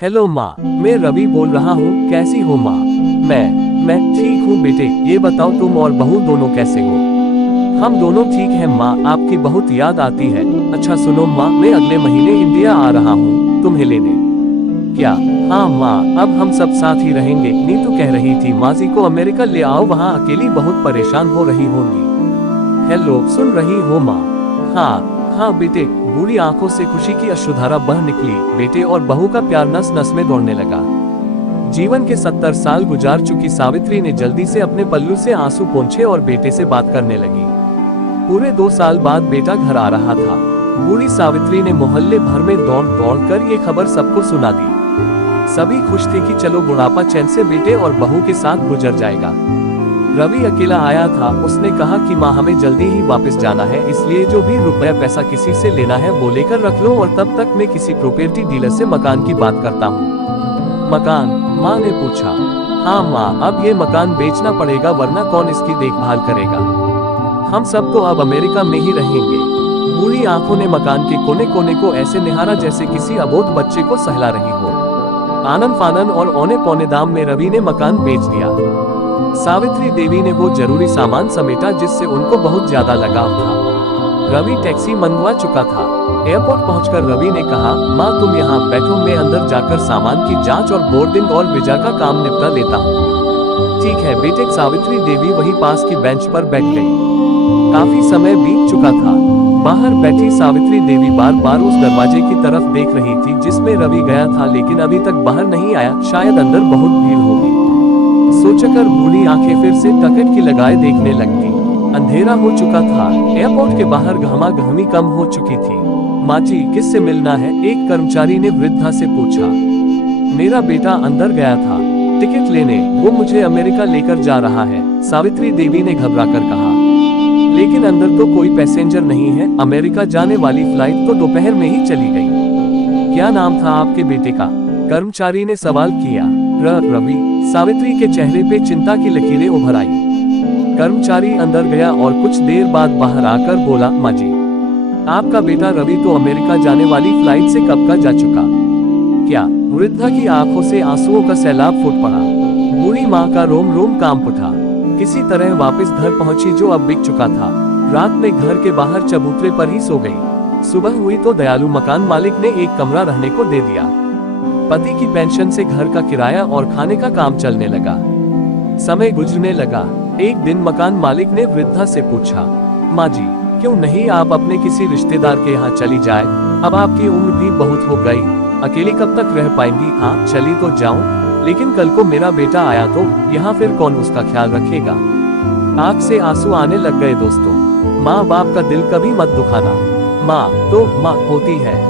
Hello माँ, मैं रवि बोल रहा हूँ। कैसी हो माँ? मैं ठीक हूँ बेटे। ये बताओ तुम और बहू दोनों कैसे हो? हम दोनों ठीक हैं माँ, आपकी बहुत याद आती है। अच्छा सुनो माँ, मैं अगले महीने इंडिया आ रहा हूँ तुम्हें लेने। क्या? हाँ माँ, अब हम सब साथ ही रहेंगे। नीतू कह रही थी मासी को अमेरिका ले आओ, वहाँ अकेली बहुत परेशान हो रही होंगी। हेलो, सुन रही हो माँ? हाँ हाँ बेटे। बूढ़ी आंखों से खुशी की अश्रुधारा बह निकली। बेटे और बहू का प्यार नस नस में दौड़ने लगा। जीवन के 70 साल गुजार चुकी सावित्री ने जल्दी से अपने पल्लू से आंसू पोंछे और बेटे से बात करने लगी। पूरे 2 साल बाद बेटा घर आ रहा था। बूढ़ी सावित्री ने मोहल्ले भर में दौड़ दौड़ कर ये खबर सबको सुना दी। सभी खुश थे कि चलो बुढ़ापा चैन से बेटे और बहू के साथ गुजर जाएगा। रवि अकेला आया था। उसने कहा कि माँ हमें जल्दी ही वापस जाना है, इसलिए जो भी रुपया पैसा किसी से लेना है वो लेकर रख लो और तब तक मैं किसी प्रॉपर्टी डीलर से मकान की बात करता हूँ। मकान? माँ ने पूछा। हाँ माँ, अब ये मकान बेचना पड़ेगा वरना कौन इसकी देखभाल करेगा। हम सब तो अब अमेरिका में ही रहेंगे। बूढ़ी आंखों ने मकान के कोने कोने को ऐसे निहारा जैसे किसी अबोध बच्चे को सहला रही हो। आनन फानन और औने पौने दाम में रवि ने मकान बेच दिया। सावित्री देवी ने वो जरूरी सामान समेटा जिससे उनको बहुत ज्यादा लगाव था। रवि टैक्सी मंगवा चुका था। एयरपोर्ट पहुंचकर रवि ने कहा, माँ तुम यहाँ बैठो, मैं अंदर जाकर सामान की जांच और बोर्डिंग और वीजा का काम निपटा लेता हूँ। ठीक है बेटे। सावित्री देवी वही पास की बेंच पर बैठ गई। काफी समय बीत चुका था। बाहर बैठी सावित्री देवी बार बार उस दरवाजे की तरफ देख रही थी जिसमें रवि गया था, लेकिन अभी तक बाहर नहीं आया। शायद अंदर बहुत भीड़ होगी सोचकर बूढ़ी आंखें फिर से टकटकी लगाए देखने लगती। अंधेरा हो चुका था। एयरपोर्ट के बाहर गहमा-गहमी कम हो चुकी थी। माँ जी, किससे मिलना है? एक कर्मचारी ने वृद्धा से पूछा। मेरा बेटा अंदर गया था टिकट लेने, वो मुझे अमेरिका लेकर जा रहा है, सावित्री देवी ने घबराकर कहा। लेकिन अंदर तो कोई पैसेंजर नहीं है। अमेरिका जाने वाली फ्लाइट तो दोपहर में ही चली गई। क्या नाम था आपके बेटे का? कर्मचारी ने सवाल किया। रवि। सावित्री के चेहरे पे चिंता की लकीरें उभर आई। कर्मचारी अंदर गया और कुछ देर बाद बाहर आकर बोला, माँ जी, आपका बेटा रवि तो अमेरिका जाने वाली फ्लाइट से कब का जा चुका। क्या? वृद्धा की आंखों से आंसुओं का सैलाब फूट पड़ा। बूढ़ी माँ का रोम रोम कांप उठा। किसी तरह वापस घर पहुंची जो अब बिक चुका था। रात में घर के बाहर चबूतरे पर ही सो गई। सुबह हुई तो दयालु मकान मालिक ने एक कमरा रहने को दे दिया। पति की पेंशन से घर का किराया और खाने का काम चलने लगा। समय गुजरने लगा। एक दिन मकान मालिक ने वृद्धा से पूछा, माँ जी, क्यों नहीं आप अपने किसी रिश्तेदार के यहाँ चली जाए? अब आपकी उम्र भी बहुत हो गई, अकेली कब तक रह पाएंगी? हाँ चली तो जाऊं, लेकिन कल को मेरा बेटा आया तो यहाँ फिर कौन उसका ख्याल रखेगा? आँख से आंसू आने लग गए दोस्तों। माँ बाप का दिल कभी मत दुखाना। माँ तो माँ होती है।